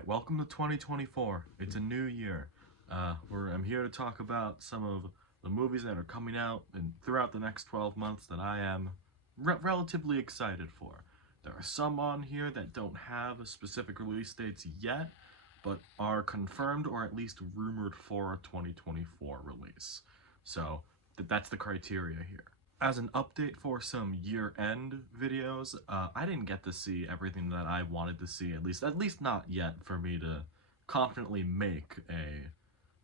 Alright, welcome to 2024. It's a new year. I'm here to talk about some of the movies that are coming out and throughout the next 12 months that I am relatively excited for. There are some on here that don't have specific release dates yet, but are confirmed or at least rumored for a 2024 release. So that's the criteria here. As an update for some year-end videos, I didn't get to see everything that I wanted to see, at least not yet, for me to confidently make a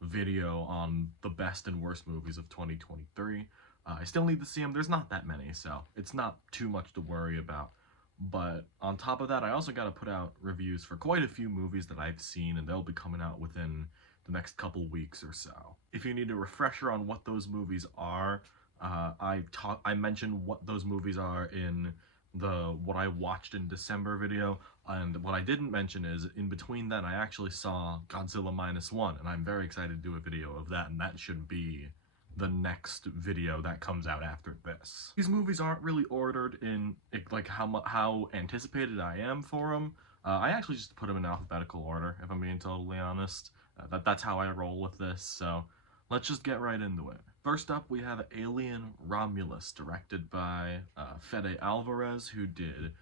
video on the best and worst movies of 2023. I still need to see them. There's not that many, so it's not too much to worry about. But on top of that, I also got to put out reviews for quite a few movies that I've seen, and they'll be coming out within the next couple weeks or so. If you need a refresher on what those movies are, I mentioned what those movies are in the what I watched in December video, and what I didn't mention is in between that I actually saw Godzilla -1, and I'm very excited to do a video of that, and that should be the next video that comes out after this. These movies aren't really ordered in like how anticipated I am for them. I actually just put them in alphabetical order, if I'm being totally honest. That's how I roll with this, so let's just get right into it. First up, we have Alien Romulus, directed by Fede Alvarez, who did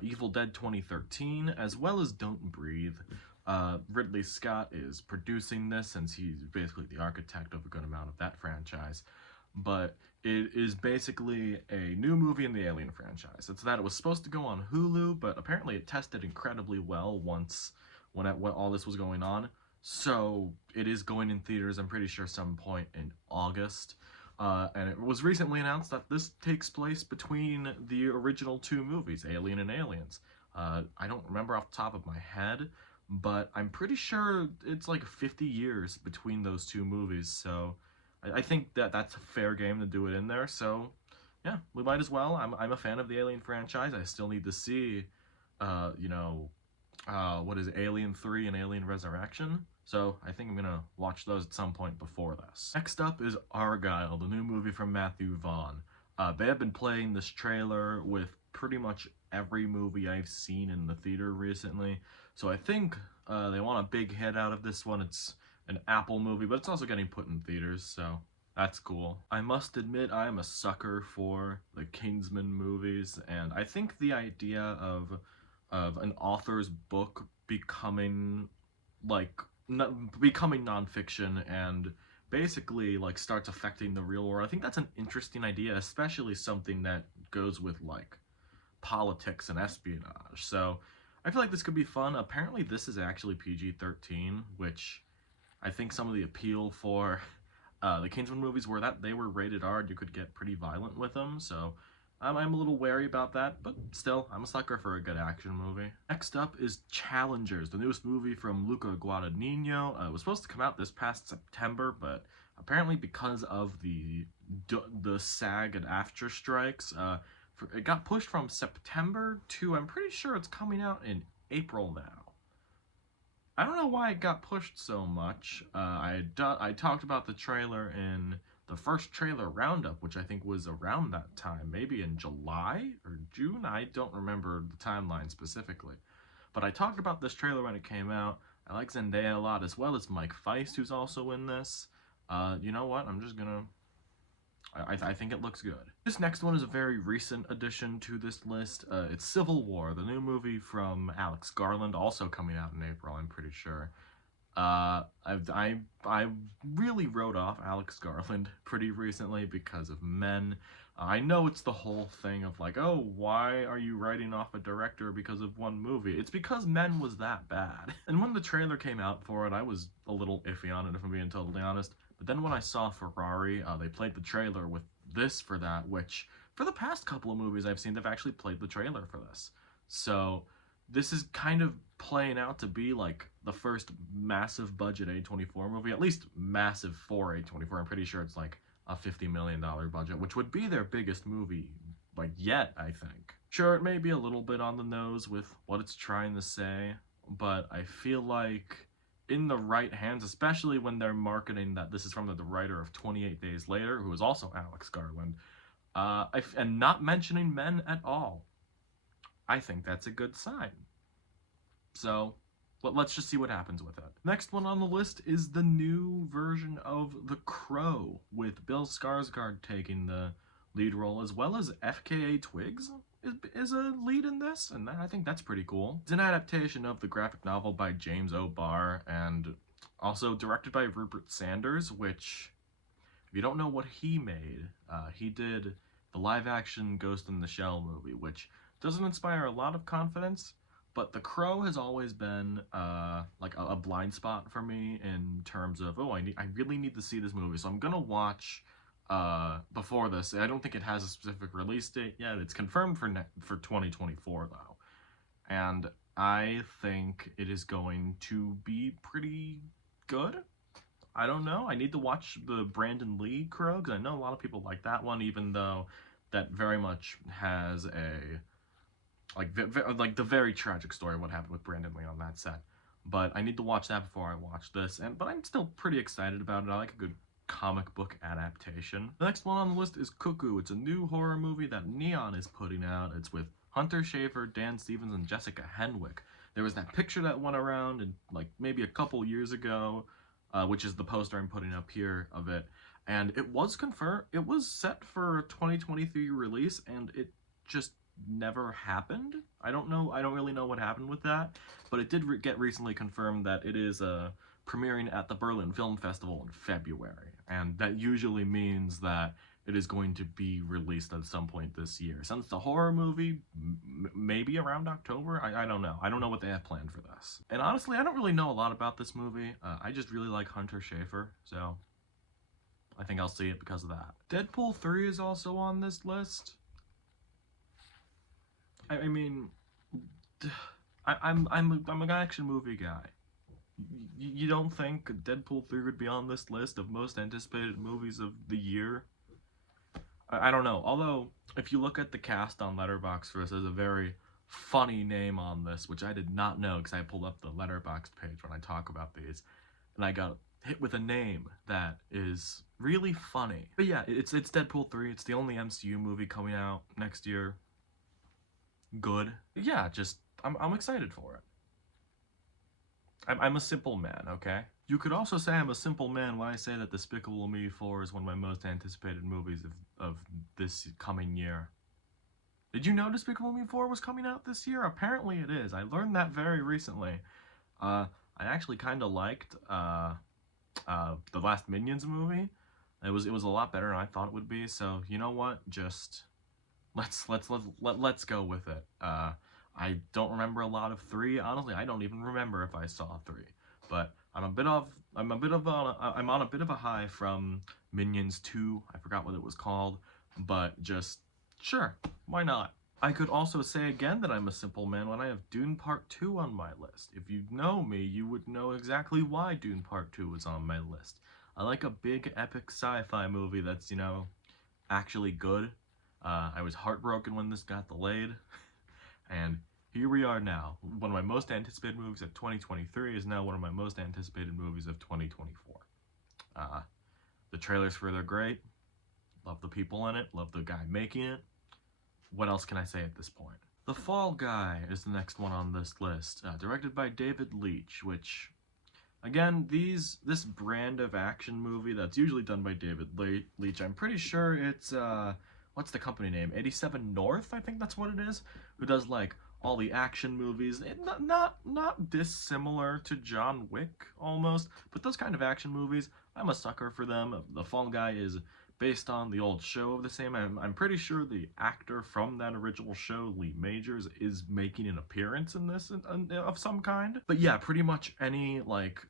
Evil Dead 2013, as well as Don't Breathe. Ridley Scott is producing this, since he's basically the architect of a good amount of that franchise. But it is basically a new movie in the Alien franchise. It's that it was supposed to go on Hulu, but apparently it tested incredibly well when all this was going on. So it is going in theaters, I'm pretty sure, some point in August. And it was recently announced that this takes place between the original two movies, Alien and Aliens. I don't remember off the top of my head, but I'm pretty sure it's like 50 years between those two movies, so I think that's a fair game to do it in there, so yeah, we might as well. I'm a fan of the Alien franchise. I still need to see, what is it, Alien 3 and Alien Resurrection? So I think I'm gonna watch those at some point before this. Next up is Argylle, the new movie from Matthew Vaughn. They have been playing this trailer with pretty much every movie I've seen in the theater recently, so I think they want a big hit out of this one. It's an Apple movie, but it's also getting put in theaters, so that's cool. I must admit I am a sucker for the Kingsman movies, and I think the idea of an author's book becoming nonfiction and basically like starts affecting the real world, I think that's an interesting idea, especially something that goes with like politics and espionage. So I feel like this could be fun. Apparently this is actually PG-13, which I think some of the appeal for the Kingsman movies were that they were rated R. You could get pretty violent with them, so I'm a little wary about that, but still, I'm a sucker for a good action movie. Next up is Challengers, the newest movie from Luca Guadagnino. It was supposed to come out this past September, but apparently because of the SAG and AFTRA strikes, it got pushed from September to, I'm pretty sure it's coming out in April now. I don't know why it got pushed so much. I talked about the trailer in the first trailer roundup, which I think was around that time, maybe in July or June. I don't remember the timeline specifically, but I talked about this trailer when it came out. I like Zendaya a lot, as well as Mike Feist, who's also in this. You know what? I'm just gonna. I think it looks good. This next one is a very recent addition to this list. It's Civil War, the new movie from Alex Garland, also coming out in April, I'm pretty sure. I really wrote off Alex Garland pretty recently because of Men. I know it's the whole thing of like, oh, why are you writing off a director because of one movie? It's because Men was that bad. And when the trailer came out for it, I was a little iffy on it, if I'm being totally honest. But then when I saw Ferrari, they played the trailer with this for that, which for the past couple of movies I've seen, they've actually played the trailer for this. So this is kind of playing out to be like the first massive budget A24 movie, at least massive for A24. I'm pretty sure it's like a $50 million budget, which would be their biggest movie like yet, I think. Sure, it may be a little bit on the nose with what it's trying to say, but I feel like in the right hands, especially when they're marketing that this is from the writer of 28 Days Later, who is also Alex Garland, and not mentioning Men at all, I think that's a good sign. So But let's just see what happens with it. Next one on the list is the new version of The Crow, with Bill Skarsgård taking the lead role, as well as FKA Twigs is a lead in this, and I think that's pretty cool. It's an adaptation of the graphic novel by James O. Barr, and also directed by Rupert Sanders, which, if you don't know what he made, he did the live-action Ghost in the Shell movie, which doesn't inspire a lot of confidence, but The Crow has always been like a blind spot for me in terms of, I really need to see this movie, so I'm gonna watch before this. I don't think it has a specific release date yet. It's confirmed for 2024 though, and I think it is going to be pretty good. I don't know. I need to watch the Brandon Lee Crow, because I know a lot of people like that one, even though that very much has a like the very tragic story of what happened with Brandon Lee on that set. But I need to watch that before I watch this, but I'm still pretty excited about it. I like a good comic book adaptation. The next one on the list is Cuckoo. It's a new horror movie that Neon is putting out. It's with Hunter Schafer, Dan Stevens, and Jessica Henwick. There was that picture that went around and like maybe a couple years ago, which is the poster I'm putting up here of it, and it was confirmed. It was set for a 2023 release, and it just never happened. I don't really know what happened with that, but it did get recently confirmed that it is premiering at the Berlin Film Festival in February, and that usually means that it is going to be released at some point this year. Since it's a horror movie, maybe around October. I don't know. I don't know what they have planned for this. And honestly, I don't really know a lot about this movie. I just really like Hunter Schafer, so I think I'll see it because of that. Deadpool 3 is also on this list. I mean, I'm an action movie guy. You don't think Deadpool 3 would be on this list of most anticipated movies of the year? I don't know. Although, if you look at the cast on Letterboxd for this, there's a very funny name on this, which I did not know because I pulled up the Letterboxd page when I talk about these, and I got hit with a name that is really funny. But yeah, it's Deadpool 3. It's the only MCU movie coming out next year. Good. Yeah, I'm excited for it. I'm a simple man, okay? You could also say I'm a simple man when I say that Despicable Me 4 is one of my most anticipated movies of this coming year. Did you know Despicable Me 4 was coming out this year? Apparently it is. I learned that very recently. I actually kind of liked the last Minions movie. It was a lot better than I thought it would be. So you know what? Just let's go with it. I don't remember a lot of 3. Honestly, I don't even remember if I saw 3. But I'm on a bit of a high from Minions 2. I forgot what it was called, but just sure, why not? I could also say again that I'm a simple man when I have Dune Part 2 on my list. If you know me, you would know exactly why Dune Part 2 is on my list. I like a big epic sci-fi movie that's, actually good. I was heartbroken when this got delayed, and here we are now. One of my most anticipated movies of 2023 is now one of my most anticipated movies of 2024. The trailers for it are great. Love the people in it. Love the guy making it. What else can I say at this point? The Fall Guy is the next one on this list, directed by David Leitch, which, again, this brand of action movie that's usually done by David Leitch, I'm pretty sure it's, what's the company name? 87 North, I think that's what it is, who does, like, all the action movies, not dissimilar to John Wick, almost, but those kind of action movies, I'm a sucker for them. The Fall Guy is based on the old show of the same. I'm pretty sure the actor from that original show, Lee Majors, is making an appearance in this of some kind. But yeah, pretty much any, like,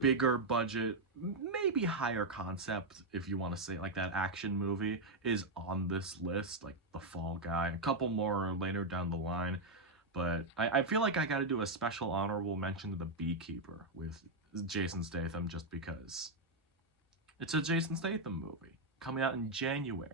bigger budget, maybe higher concept, if you want to say like that, action movie is on this list, like The Fall Guy. A couple more later down the line, but I feel like I gotta do a special honorable mention to The Beekeeper with Jason Statham, just because it's a Jason Statham movie coming out in January.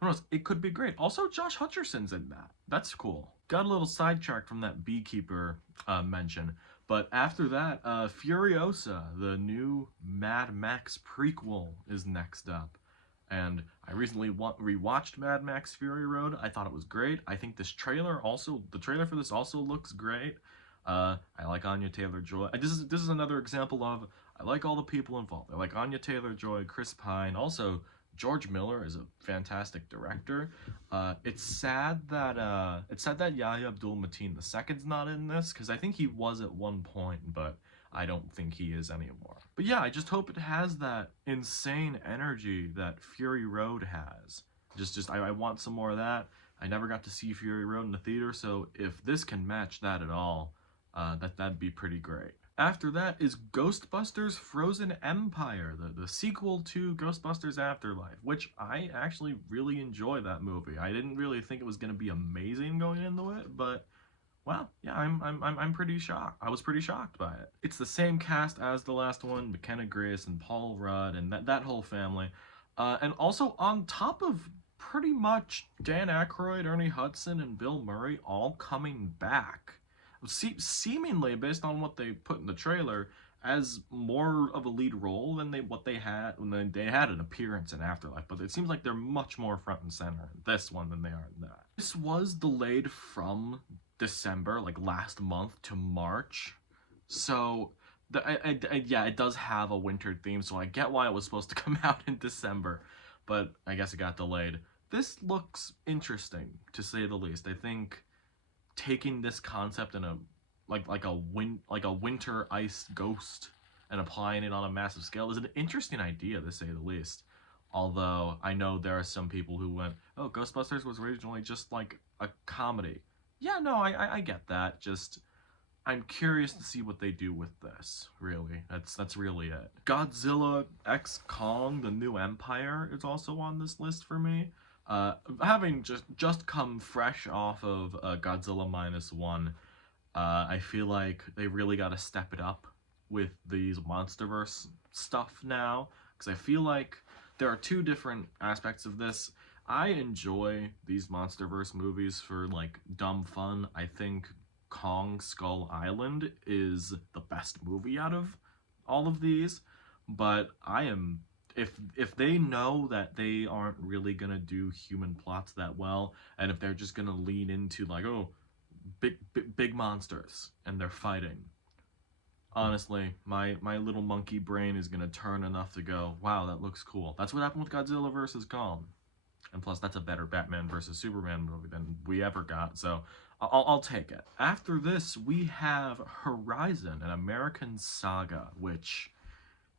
Who knows, it could be great. Also, Josh Hutcherson's in that. That's cool. Got a little sidetracked from that Beekeeper mention. But after that, Furiosa, the new Mad Max prequel, is next up. And I recently rewatched Mad Max Fury Road. I thought it was great. I think the trailer for this also looks great. I like Anya Taylor-Joy. This is another example of I like all the people involved. I like Anya Taylor-Joy, Chris Pine, also George Miller is a fantastic director. It's sad that Yahya Abdul-Mateen II's not in this because I think he was at one point, but I don't think he is anymore. But yeah, I just hope it has that insane energy that Fury Road has. I want some more of that. I never got to see Fury Road in the theater, so if this can match that at all, that'd be pretty great. After that is Ghostbusters Frozen Empire, the sequel to Ghostbusters Afterlife, which I actually really enjoy that movie. I didn't really think it was going to be amazing going into it, but well, yeah, I'm pretty shocked. I was pretty shocked by it. It's the same cast as the last one, McKenna Grace and Paul Rudd and that whole family. And also on top of pretty much Dan Aykroyd, Ernie Hudson, and Bill Murray all coming back. Seemingly, based on what they put in the trailer, as more of a lead role than they had when they had an appearance in Afterlife, but it seems like they're much more front and center in this one than they are in that. This was delayed from December, like last month, to March, so yeah, it does have a winter theme, so I get why it was supposed to come out in December, but I guess it got delayed. This looks interesting, to say the least. I think taking this concept in a like a winter ice ghost and applying it on a massive scale is an interesting idea, to say the least. Although I know there are some people who went, "Oh, Ghostbusters was originally just like a comedy." Yeah, no, I get that. Just I'm curious to see what they do with this. Really, that's really it. Godzilla x Kong: The New Empire is also on this list for me. Having just come fresh off of Godzilla -1, I feel like they really got to step it up with these MonsterVerse stuff now, because I feel like there are two different aspects of this. I enjoy these MonsterVerse movies for like dumb fun. I think Kong Skull Island is the best movie out of all of these, but I am if they know that they aren't really gonna do human plots that well, and if they're just gonna lean into like, oh, big monsters and they're fighting, honestly, my little monkey brain is gonna turn enough to go, wow, that looks cool. That's what happened with Godzilla vs. Kong, and plus that's a better Batman versus Superman movie than we ever got, so I'll take it. After this, we have Horizon, an American Saga, which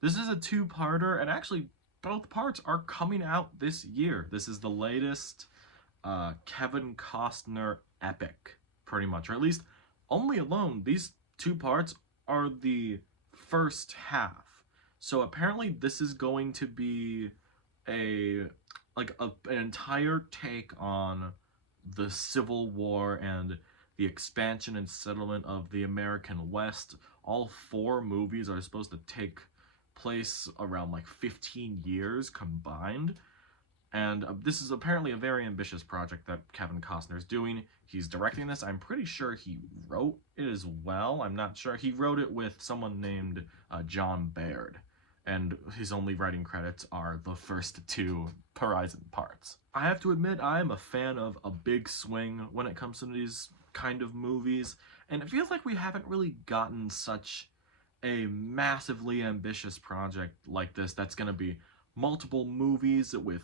this is a two-parter, and actually both parts are coming out this year. This is the latest Kevin Costner epic, pretty much, or at least only alone. These two parts are the first half. So apparently this is going to be an entire take on the Civil War and the expansion and settlement of the American West. All four movies are supposed to take place around like 15 years combined, and this is apparently a very ambitious project that Kevin Costner is doing. He's directing this. I'm pretty sure he wrote it as well. I'm not sure. He wrote it with someone named John Baird, and his only writing credits are the first two Horizon parts. I have to admit, I am a fan of a big swing when it comes to these kind of movies, and it feels like we haven't really gotten such a massively ambitious project like this that's going to be multiple movies with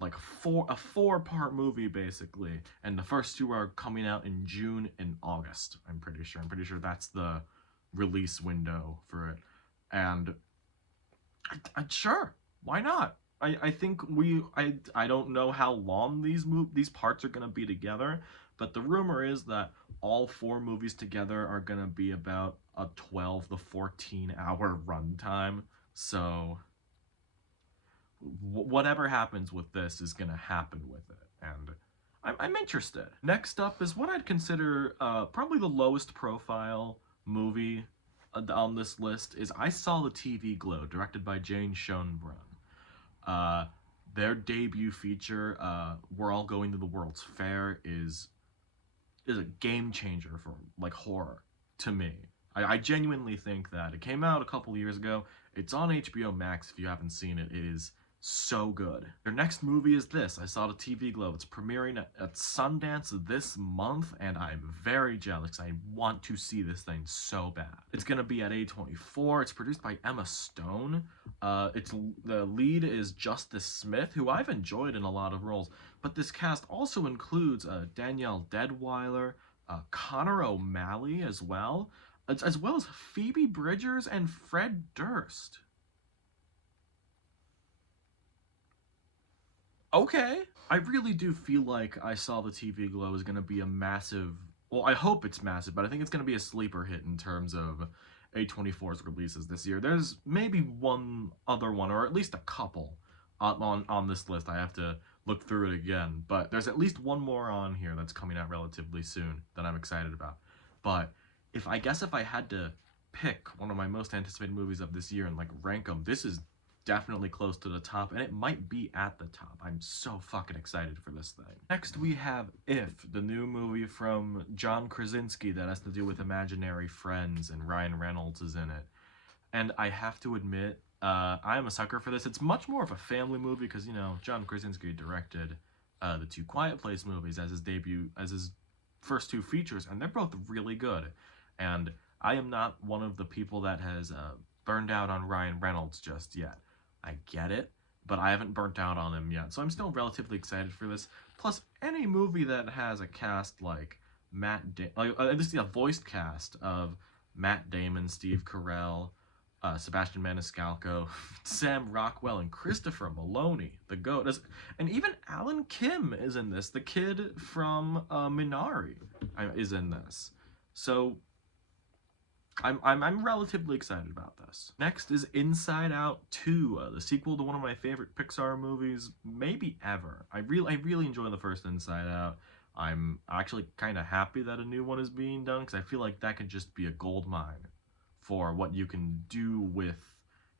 like a four-part movie basically, and the first two are coming out in June and August. I'm pretty sure that's the release window for it, and sure, why not? I think I don't know how long these parts are going to be together, but the rumor is that all four movies together are going to be about a 12 to 14 hour runtime. So whatever happens with this is going to happen with it, and I'm interested. Next up is what I'd consider probably the lowest profile movie on this list is I Saw the TV Glow, directed by Jane Schoenbrun. Their debut feature, We're All Going to the World's Fair, is a game changer for like horror to me. I genuinely think that it came out a couple years ago. It's on HBO Max if you haven't seen it. It is so good. Their next movie is this. I saw the TV Globe. It's premiering at Sundance this month, and I'm very jealous. I want to see this thing so bad. It's gonna be at A24. It's produced by Emma Stone. The lead is Justice Smith, who I've enjoyed in a lot of roles, but this cast also includes Danielle Deadwyler, Connor O'Malley as well as Phoebe Bridgers and Fred Durst. Okay. I really do feel like I Saw the TV Glow is going to be a massive, well, I hope it's massive, but I think it's going to be a sleeper hit in terms of A24's releases this year. There's maybe one other one, or at least a couple on this list. I have to look through it again, but there's at least one more on here that's coming out relatively soon that I'm excited about. But if I had to pick one of my most anticipated movies of this year and like rank them, this is definitely close to the top, and it might be at the top. I'm so fucking excited for this thing. Next we have If, the new movie from John Krasinski that has to do with imaginary friends, and Ryan Reynolds is in it. And I have to admit, I am a sucker for this. It's much more of a family movie because, you know, John Krasinski directed the two Quiet Place movies as his first two features, and they're both really good. And I am not one of the people that has burned out on Ryan Reynolds just yet. I get it, but I haven't burnt out on him yet, so I'm still relatively excited for this. Plus, any movie that has a cast like at least a voiced cast of Matt Damon, Steve Carell, Sebastian Maniscalco, Sam Rockwell, and Christopher Maloney, the GOAT, and even Alan Kim is in this. The kid from Minari is in this, so I'm relatively excited about this. Next is Inside Out 2, the sequel to one of my favorite Pixar movies, maybe ever. I really enjoy the first Inside Out. I'm actually kind of happy that a new one is being done because I feel like that could just be a gold mine for what you can do with,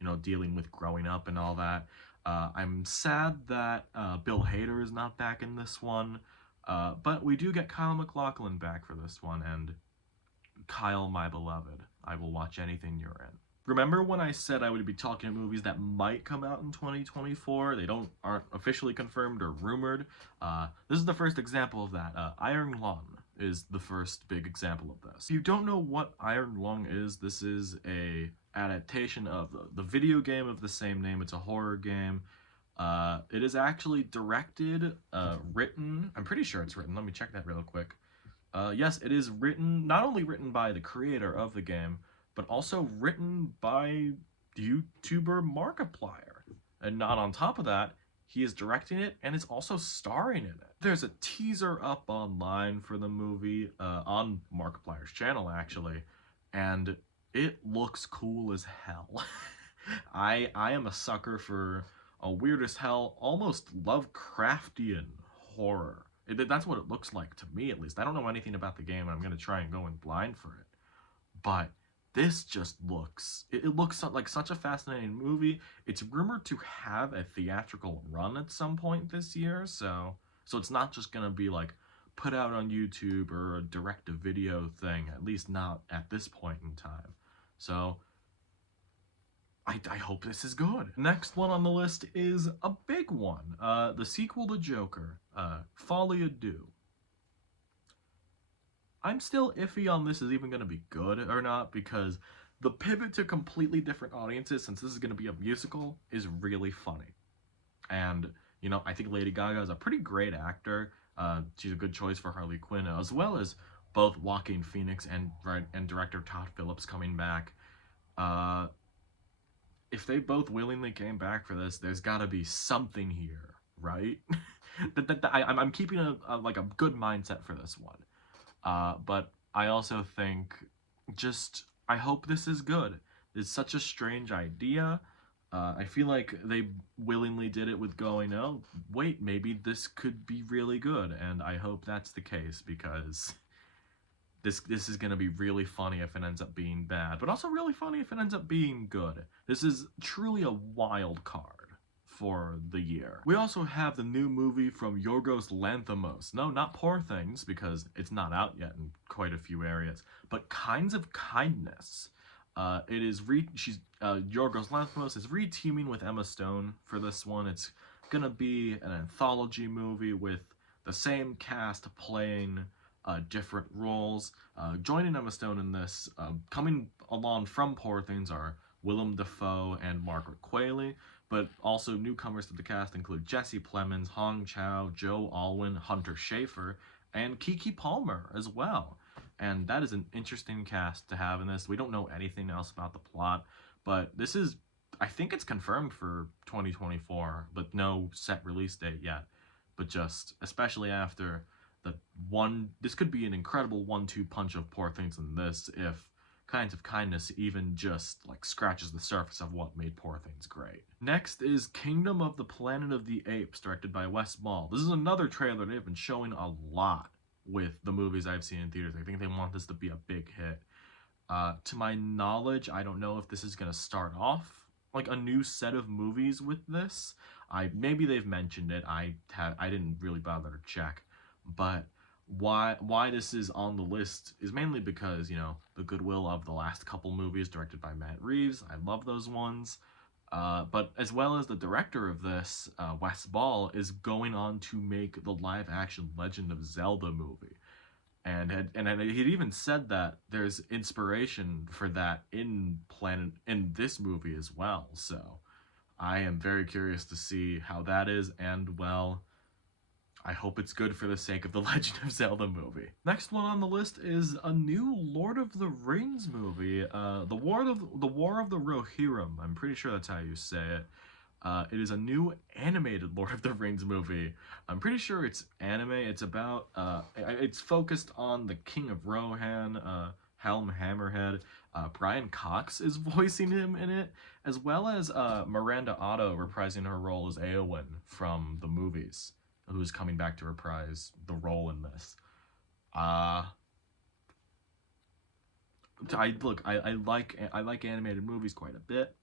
you know, dealing with growing up and all that. I'm sad that Bill Hader is not back in this one, but we do get Kyle MacLachlan back for this one, and Kyle, my beloved, I will watch anything you're in. Remember when I said I would be talking about movies that might come out in 2024? They aren't officially confirmed or rumored. This is the first example of that. Iron Lung is the first big example of this. If you don't know what Iron Lung is, this is a adaptation of the video game of the same name. It's a horror game. It is actually directed, written. I'm pretty sure it's written. Let me check that real quick. Yes, it is written, not only written by the creator of the game, but also written by YouTuber Markiplier. And not on top of that, he is directing it and is also starring in it. There's a teaser up online for the movie, on Markiplier's channel actually, and it looks cool as hell. I am a sucker for a weird as hell, almost Lovecraftian horror. That's what it looks like to me, at least. I don't know anything about the game, and I'm going to try and go in blind for it. But this just looks... It looks like such a fascinating movie. It's rumored to have a theatrical run at some point this year, so it's not just going to be, like, put out on YouTube or a direct-to-video thing, at least not at this point in time. So I hope this is good. Next one on the list is a big one. The sequel to Joker, Folie, Deux. I'm still iffy on this is even going to be good or not, because the pivot to completely different audiences, since this is going to be a musical, is really funny. And, you know, I think Lady Gaga is a pretty great actor. She's a good choice for Harley Quinn, as well as both Joaquin Phoenix and director Todd Phillips coming back. If they both willingly came back for this, there's got to be something here, right? I'm keeping a good mindset for this one. But I also think I hope this is good. It's such a strange idea. I feel like they willingly did it with going, oh, wait, maybe this could be really good. And I hope that's the case, because this is going to be really funny if it ends up being bad, but also really funny if it ends up being good. This is truly a wild card for the year. We also have the new movie from Yorgos Lanthimos. No, not Poor Things, because it's not out yet in quite a few areas, but Kinds of Kindness. It is Yorgos Lanthimos is re-teaming with Emma Stone for this one. It's gonna be an anthology movie with the same cast playing different roles. Joining Emma Stone in this, coming along from Poor Things are Willem Dafoe and Margaret Qualley, but also newcomers to the cast include Jesse Plemons, Hong Chow, Joe Alwyn, Hunter Schafer, and Keke Palmer as well. And that is an interesting cast to have in this. We don't know anything else about the plot, but this is, I think it's confirmed for 2024, but no set release date yet. But just, especially after this could be an incredible 1-2 punch of Poor Things in this if Kinds of Kindness even just like scratches the surface of what made Poor Things great. Next is Kingdom of the Planet of the Apes, directed by Wes Ball. This is another trailer they've been showing a lot with the movies I've seen in theaters. I think they want this to be a big hit. To my knowledge, I don't know if this is going to start off like a new set of movies with this. Maybe they've mentioned it. I didn't really bother to check. But why this is on the list is mainly because, you know, the goodwill of the last couple movies directed by Matt Reeves. I love those ones. But as well as the director of this, Wes Ball, is going on to make the live-action Legend of Zelda movie. And he'd even said that there's inspiration for that in this movie as well. So I am very curious to see how that is, and well, I hope it's good for the sake of the Legend of Zelda movie. Next one on the list is a new Lord of the Rings movie, the War of the Rohirrim. I'm pretty sure that's how you say it. It is a new animated Lord of the Rings movie. I'm pretty sure it's anime. It's about, it's focused on the King of Rohan, Helm Hammerhead. Brian Cox is voicing him in it, as well as Miranda Otto reprising her role as Eowyn from the movies, who's coming back to reprise the role in this. I like animated movies quite a bit.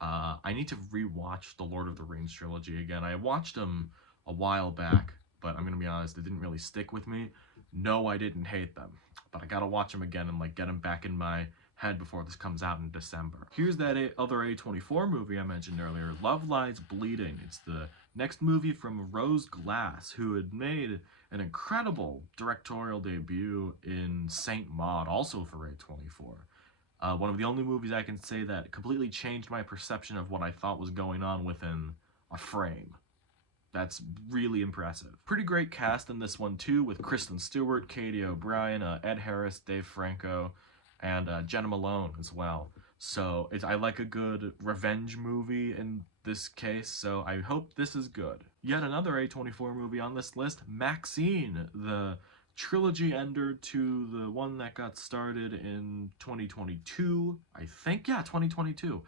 I need to rewatch the Lord of the Rings trilogy again. I watched them a while back, but I'm gonna be honest, it didn't really stick with me. No, I didn't hate them, but I gotta watch them again and like get them back in my head before this comes out in December. Here's that other A24 movie I mentioned earlier, Love Lies Bleeding. It's the next movie from Rose Glass, who had made an incredible directorial debut in Saint Maud, also for A24. One of the only movies I can say that completely changed my perception of what I thought was going on within a frame. That's really impressive. Pretty great cast in this one too, with Kristen Stewart, Katie O'Brien, Ed Harris, Dave Franco, and Jenna Malone as well. So I like a good revenge movie in this case, so I hope this is good. Yet another A24 movie on this list, Maxxxine, the trilogy ender to the one that got started in 2022, I think, yeah, 2022,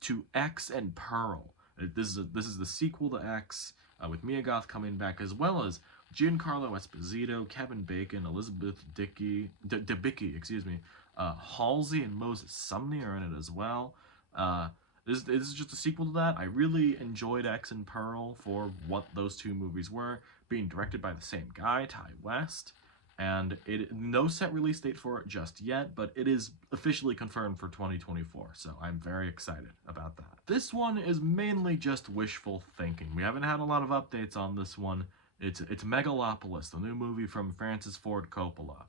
to X and Pearl. This is the sequel to X, with Mia Goth coming back, as well as Giancarlo Esposito, Kevin Bacon, Elizabeth Debicki, Halsey and Moses Sumney are in it as well. This is just a sequel to that. I really enjoyed X and Pearl for what those two movies were, being directed by the same guy, Ty West, and no set release date for it just yet, but it is officially confirmed for 2024, so I'm very excited about that. This one is mainly just wishful thinking. We haven't had a lot of updates on this one. It's Megalopolis, the new movie from Francis Ford Coppola.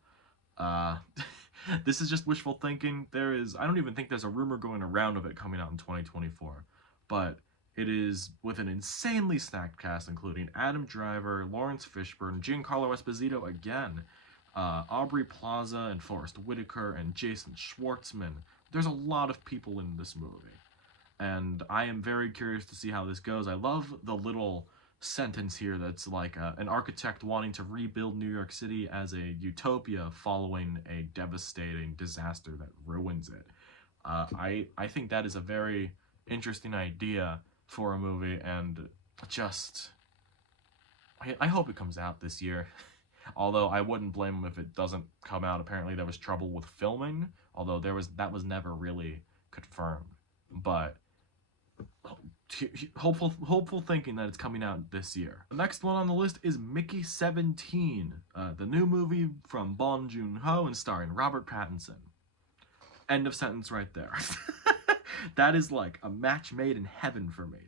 This is just wishful thinking. I don't even think there's a rumor going around of it coming out in 2024, but it is with an insanely stacked cast, including Adam Driver, Lawrence Fishburne, Giancarlo Esposito again, Aubrey Plaza and Forrest Whitaker, and Jason Schwartzman. There's a lot of people in this movie, and I am very curious to see how this goes. I love the little sentence here that's like an architect wanting to rebuild New York City as a utopia following a devastating disaster that ruins it. I think that is a very interesting idea for a movie, and I hope it comes out this year. Although I wouldn't blame him if it doesn't come out. Apparently there was trouble with filming, although that was never really confirmed. But hopeful thinking that it's coming out this year. The next one on the list is Mickey 17, the new movie from Bong Joon-ho and starring Robert Pattinson. End of sentence right there. That is like a match made in heaven for me.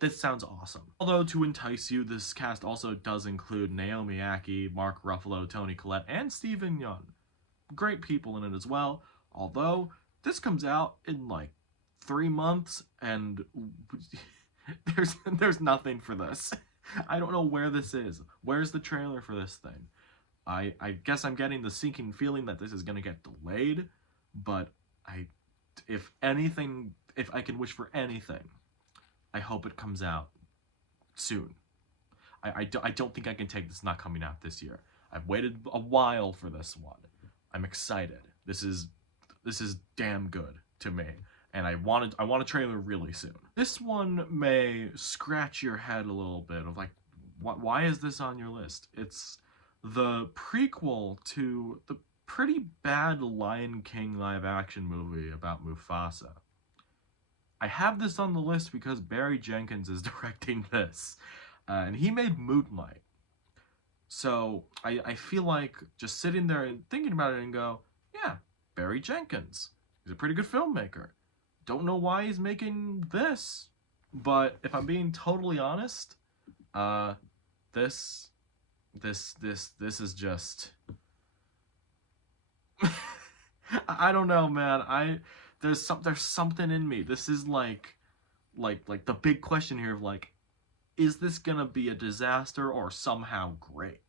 This sounds awesome. Although, to entice you, this cast also does include Naomi Ackie, Mark Ruffalo, Toni Collette, and Steven Yeun. Great people in it as well. Although, this comes out in like 3 months, and there's nothing for this. I don't know where this is. Where's the trailer for this thing? I guess I'm getting the sinking feeling that this is gonna get delayed, but if I can wish for anything, I hope it comes out soon. I don't think I can take this not coming out this year. I've waited a while for this one. I'm excited. This is damn good to me, and I want a trailer really soon. This one may scratch your head a little bit of like, why is this on your list? It's the prequel to the pretty bad Lion King live-action movie about Mufasa. I have this on the list because Barry Jenkins is directing this, and he made Moonlight. So I feel like just sitting there and thinking about it and go, yeah, Barry Jenkins. He's a pretty good filmmaker. Don't know why he's making this, but if I'm being totally honest, this is just I don't know, man. There's something in me. This is like the big question here of like, is this gonna be a disaster or somehow great?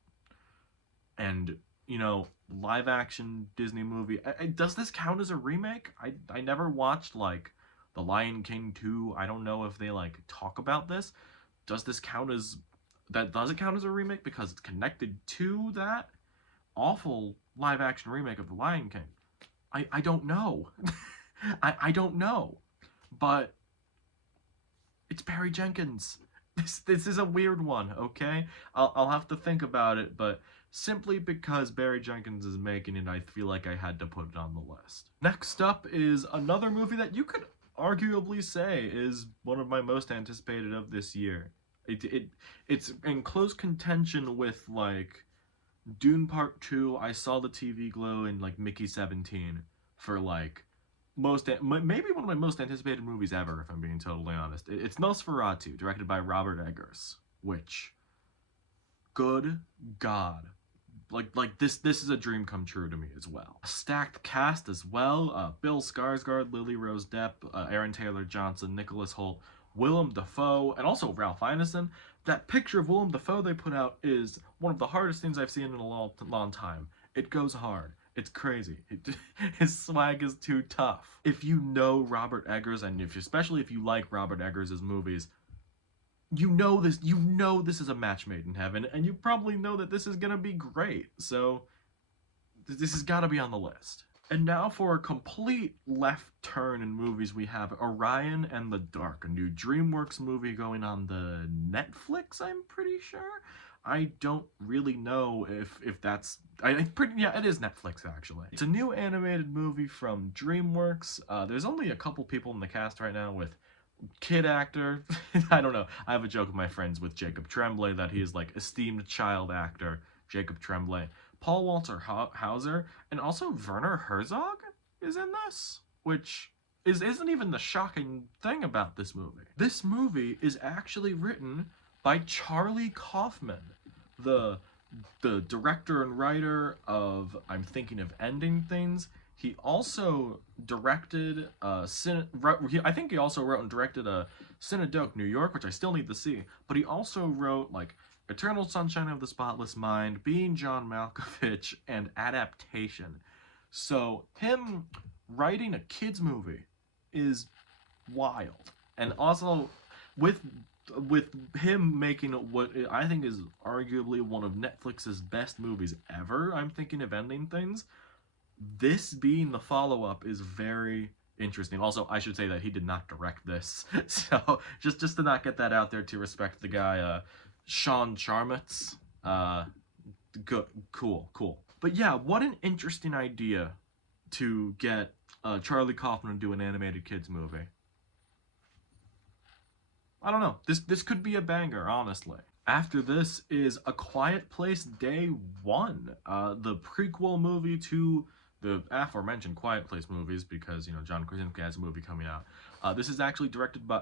And you know, live action Disney movie. Does this count as a remake? I never watched like The Lion King 2. I don't know if they like talk about this. Does this count as that? Does it count as a remake because it's connected to that awful live action remake of The Lion King? I don't know. I don't know, but it's Barry Jenkins. This is a weird one, okay? I'll have to think about it, but simply because Barry Jenkins is making it, I feel like I had to put it on the list. Next up is another movie that you could arguably say is one of my most anticipated of this year. It's in close contention with like Dune Part 2, I Saw the TV Glow, and like Mickey 17 for like maybe one of my most anticipated movies ever, if I'm being totally honest. It's Nosferatu, directed by Robert Eggers, which, good God, like this is a dream come true to me as well. A stacked cast as well: Bill Skarsgård, Lily Rose Depp, Aaron Taylor Johnson, Nicholas Hoult, Willem Dafoe, and also Ralph Ineson. That picture of Willem Dafoe they put out is one of the hardest things I've seen in a long time. It goes hard. It's crazy. His swag is too tough. If you know Robert Eggers, and especially if you like Robert Eggers' movies, you know this is a match made in heaven, and you probably know that this is gonna be great. So this has got to be on the list. And now for a complete left turn in movies, we have Orion and the Dark, a new DreamWorks movie going on the Netflix, I'm pretty sure. I don't really know if that's... yeah, it is Netflix, actually. It's a new animated movie from DreamWorks. There's only a couple people in the cast right now with kid actor. I don't know. I have a joke with my friends with Jacob Tremblay that he is like esteemed child actor Jacob Tremblay. Paul Walter Hauser, and also Werner Herzog is in this, which isn't even the shocking thing about this movie. This movie is actually written by Charlie Kaufman, the director and writer of I'm Thinking of Ending Things. He also directed I think he also wrote and directed a Cinedoc New York, which I still need to see, but he also wrote like Eternal Sunshine of the Spotless Mind, Being John Malkovich, and Adaptation. So him writing a kids movie is wild. And also with him making what I think is arguably one of Netflix's best movies ever, I'm Thinking of Ending Things, this being the follow-up is very interesting. Also, I should say that he did not direct this. So just to not get that out there, to respect the guy, Sean Charmetz. Good, cool. But yeah, what an interesting idea to get Charlie Kaufman to do an animated kids movie. I don't know. This could be a banger, honestly. After this is A Quiet Place Day 1, the prequel movie to the aforementioned Quiet Place movies, because, you know, John Krasinski has a movie coming out. This is actually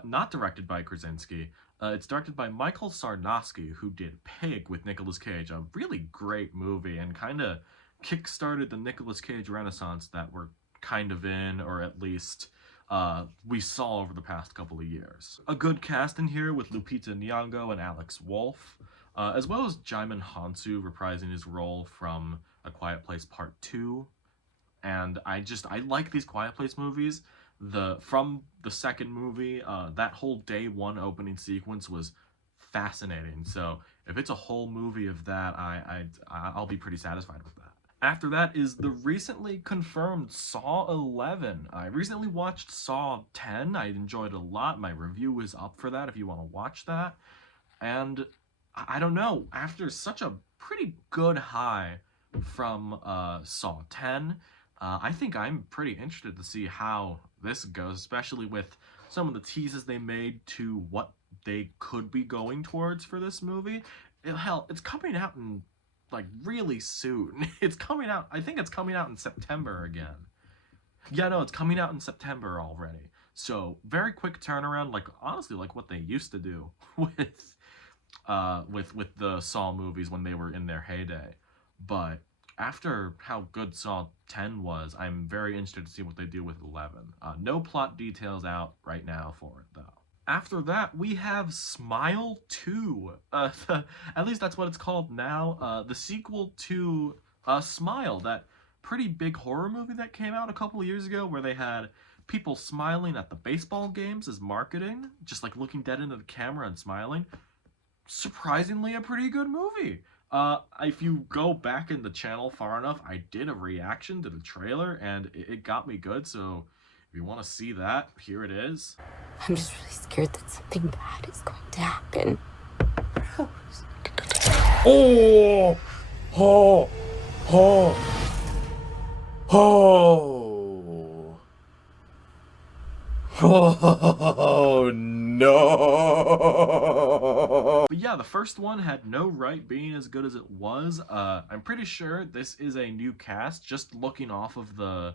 not directed by Krasinski. It's directed by Michael Sarnowski, who did Pig with Nicolas Cage, a really great movie, and kind of kick-started the Nicolas Cage renaissance that we're kind of in, or at least we saw over the past couple of years. A good cast in here with Lupita Nyong'o and Alex Wolff, as well as Djimon Hounsou reprising his role from A Quiet Place Part 2. And I like these Quiet Place movies. From the second movie, that whole day one opening sequence was fascinating. So if it's a whole movie of that, I'll be pretty satisfied with that. After that is the recently confirmed Saw 11. I recently watched Saw 10. I enjoyed it a lot. My review is up for that if you want to watch that. And I don't know, after such a pretty good high from Saw 10, I think I'm pretty interested to see how this goes, especially with some of the teases they made to what they could be going towards for this movie. Hell, it's coming out in, like, really soon. It's coming out, I think it's coming out in September again. Yeah, no, it's coming out in September already. So, very quick turnaround, like, honestly, like what they used to do with the Saw movies when they were in their heyday. But after how good Saw 10 was, I'm very interested to see what they do with 11. No plot details out right now for it, though. After that, we have Smile 2. At least that's what it's called now. The sequel to Smile, that pretty big horror movie that came out a couple of years ago where they had people smiling at the baseball games as marketing, just like looking dead into the camera and smiling. Surprisingly a pretty good movie. If you go back in the channel far enough, I did a reaction to the trailer, and it got me good, so if you want to see that, here it is. I'm just really scared that something bad is going to happen. Oh! Oh! Oh! Oh! Oh, no! But yeah, the first one had no right being as good as it was. I'm pretty sure this is a new cast, just looking off of the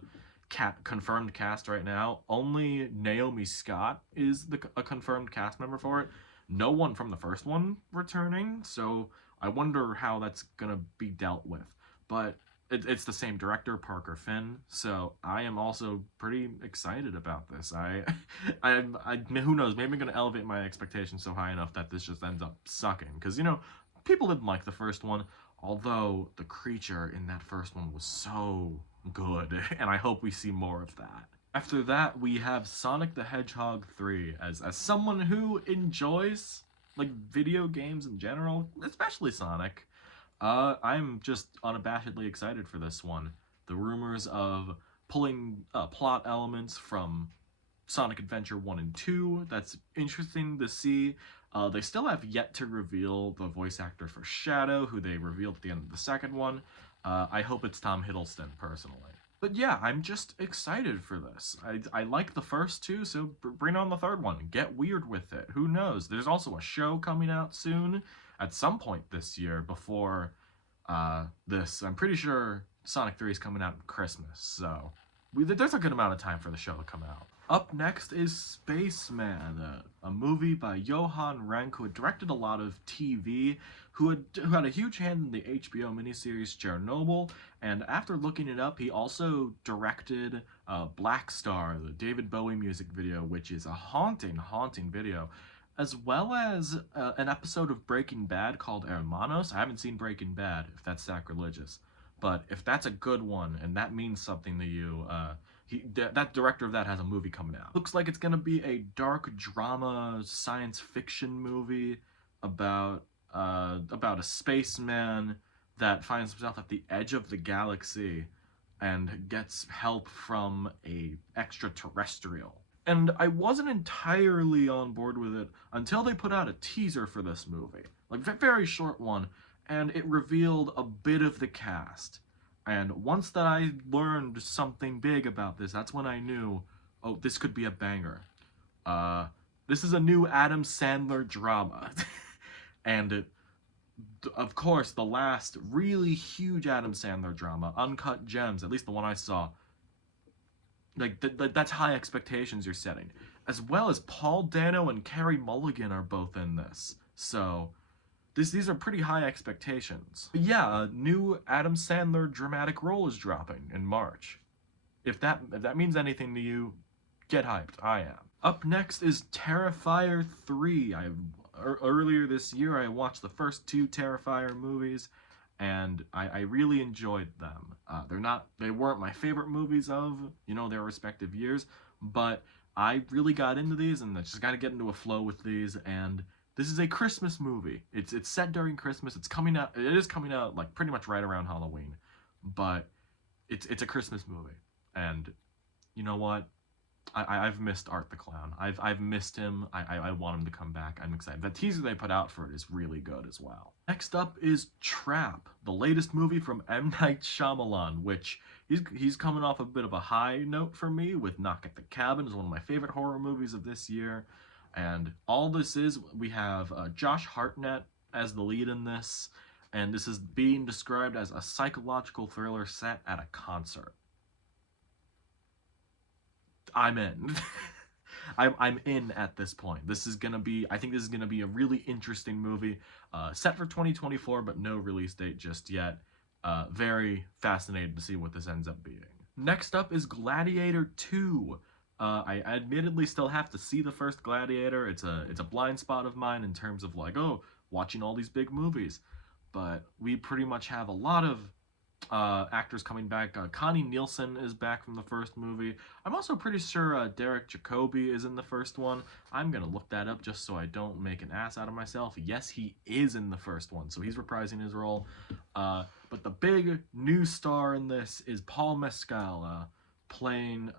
confirmed cast right now. Only Naomi Scott is a confirmed cast member for it. No one from the first one returning, so I wonder how that's gonna be dealt with. But it's the same director, Parker Finn, so I am also pretty excited about this. Who knows, maybe I'm gonna elevate my expectations so high enough that this just ends up sucking, because, you know, people didn't like the first one, although the creature in that first one was so good, and I hope we see more of that. After that, we have Sonic the Hedgehog 3. As someone who enjoys, like, video games in general, especially Sonic, I'm just unabashedly excited for this one. The rumors of pulling plot elements from Sonic Adventure 1 and 2, that's interesting to see. They still have yet to reveal the voice actor for Shadow, who they revealed at the end of the second one. I hope it's Tom Hiddleston, personally. But yeah, I'm just excited for this. I like the first two, so bring on the third one. Get weird with it. Who knows? There's also a show coming out soon, at some point this year, before this. I'm pretty sure Sonic 3 is coming out at Christmas, so there's a good amount of time for the show to come out. Up next is Spaceman, a movie by Johan Renck, who had directed a lot of TV, who had a huge hand in the HBO miniseries Chernobyl, and after looking it up, he also directed Black Star, the David Bowie music video, which is a haunting video, as well as an episode of Breaking Bad called Hermanos. I haven't seen Breaking Bad, if that's sacrilegious, but if that's a good one, and that means something to you, that director of that has a movie coming out. Looks like it's gonna be a dark drama science fiction movie about a spaceman that finds himself at the edge of the galaxy and gets help from a extraterrestrial. And I wasn't entirely on board with it until they put out a teaser for this movie, like a very short one, and it revealed a bit of the cast. And once that I learned something big about this, that's when I knew, oh, this could be a banger. This is a new Adam Sandler drama. And of course, the last really huge Adam Sandler drama, Uncut Gems, at least the one I saw. Like, that's high expectations you're setting. As well as Paul Dano and Carey Mulligan are both in this. So, these are pretty high expectations. But yeah, a new Adam Sandler dramatic role is dropping in March. If that means anything to you, get hyped. I am. Up next is Terrifier 3. Earlier this year, I watched the first 2 Terrifier movies, and I really enjoyed them. They weren't my favorite movies of, their respective years, but I really got into these, and I just got to get into a flow with these, and this is a Christmas movie. It's set during Christmas. It is coming out like pretty much right around Halloween, but it's a Christmas movie, and you know what? I've missed Art the Clown. I've missed him. I want him to come back. I'm excited. The teaser they put out for it is really good as well. Next up is Trap, the latest movie from M. Night Shyamalan, which he's coming off a bit of a high note for me with Knock at the Cabin. Is one of my favorite horror movies of this year. And all this is, we have Josh Hartnett as the lead in this, and this is being described as a psychological thriller set at a concert. I'm in. I'm in at this point. I think this is gonna be a really interesting movie, set for 2024, but no release date just yet. Very fascinated to see what this ends up being. Next up is Gladiator II. I admittedly still have to see the first Gladiator. It's a blind spot of mine in terms of watching all these big movies, but we pretty much have a lot of actors coming back. Connie Nielsen is back from the first movie. I'm also pretty sure Derek Jacobi is in the first one. I'm gonna look that up just so I don't make an ass out of myself. Yes, he is in the first one, so he's reprising his role. But the big new star in this is Paul Mescal, playing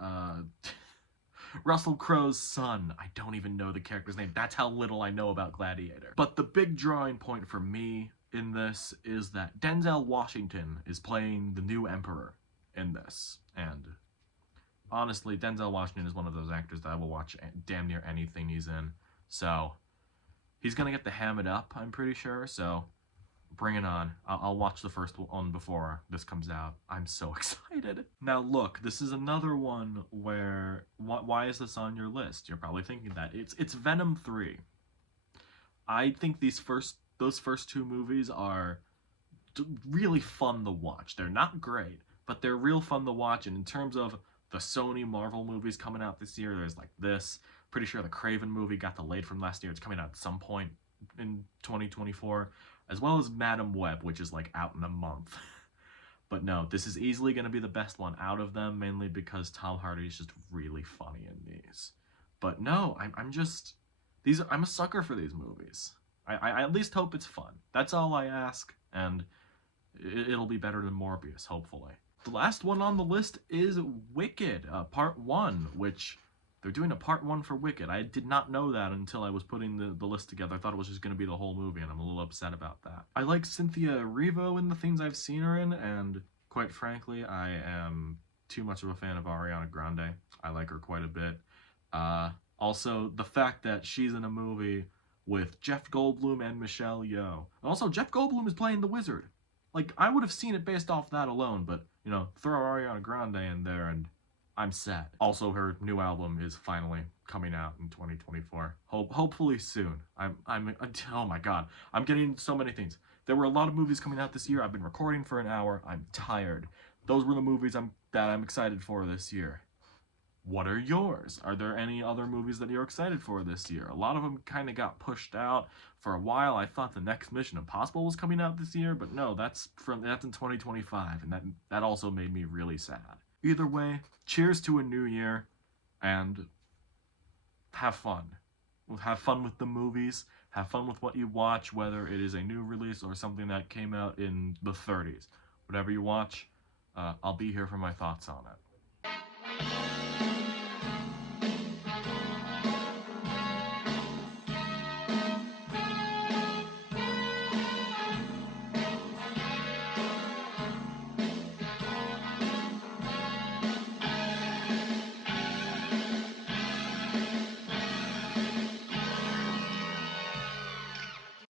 Russell Crowe's son. I don't even know the character's name. That's how little I know about Gladiator. But the big drawing point for me in this is that Denzel Washington is playing the new emperor in this, and honestly, Denzel Washington is one of those actors that I will watch damn near anything he's in, so he's gonna get to ham it up, I'm pretty sure, so bring it on. I'll watch the first one before this comes out. I'm so excited. Now look, this is another one where, why is this on your list? You're probably thinking that. It's Venom 3. I think those first 2 movies are really fun to watch. They're not great, but they're real fun to watch. And in terms of the Sony Marvel movies coming out this year, there's like this. Pretty sure the Craven movie got delayed from last year. It's coming out at some point in 2024, as well as Madam Web, which is like out in a month. But no, this is easily going to be the best one out of them, mainly because Tom Hardy is just really funny in these. But no, I'm a sucker for these movies. I at least hope it's fun. That's all I ask, and it'll be better than Morbius, hopefully. The last one on the list is Wicked, Part 1, which they're doing a Part 1 for Wicked. I did not know that until I was putting the list together. I thought it was just going to be the whole movie, and I'm a little upset about that. I like Cynthia Erivo in the things I've seen her in, and quite frankly, I am too much of a fan of Ariana Grande. I like her quite a bit. Also, the fact that she's in a movie with Jeff Goldblum and Michelle Yeoh. Also, Jeff Goldblum is playing the Wizard. Like, I would have seen it based off that alone, but, throw Ariana Grande in there and I'm set. Also, her new album is finally coming out in 2024. Hopefully soon. Oh my god. I'm getting so many things. There were a lot of movies coming out this year. I've been recording for an hour. I'm tired. Those were the movies that I'm excited for this year. What are yours? Are there any other movies that you're excited for this year? A lot of them kind of got pushed out. For a while, I thought the next Mission Impossible was coming out this year, but no, that's in 2025, and that also made me really sad. Either way, cheers to a new year, and have fun. Have fun with the movies. Have fun with what you watch, whether it is a new release or something that came out in the 30s. Whatever you watch, I'll be here for my thoughts on it.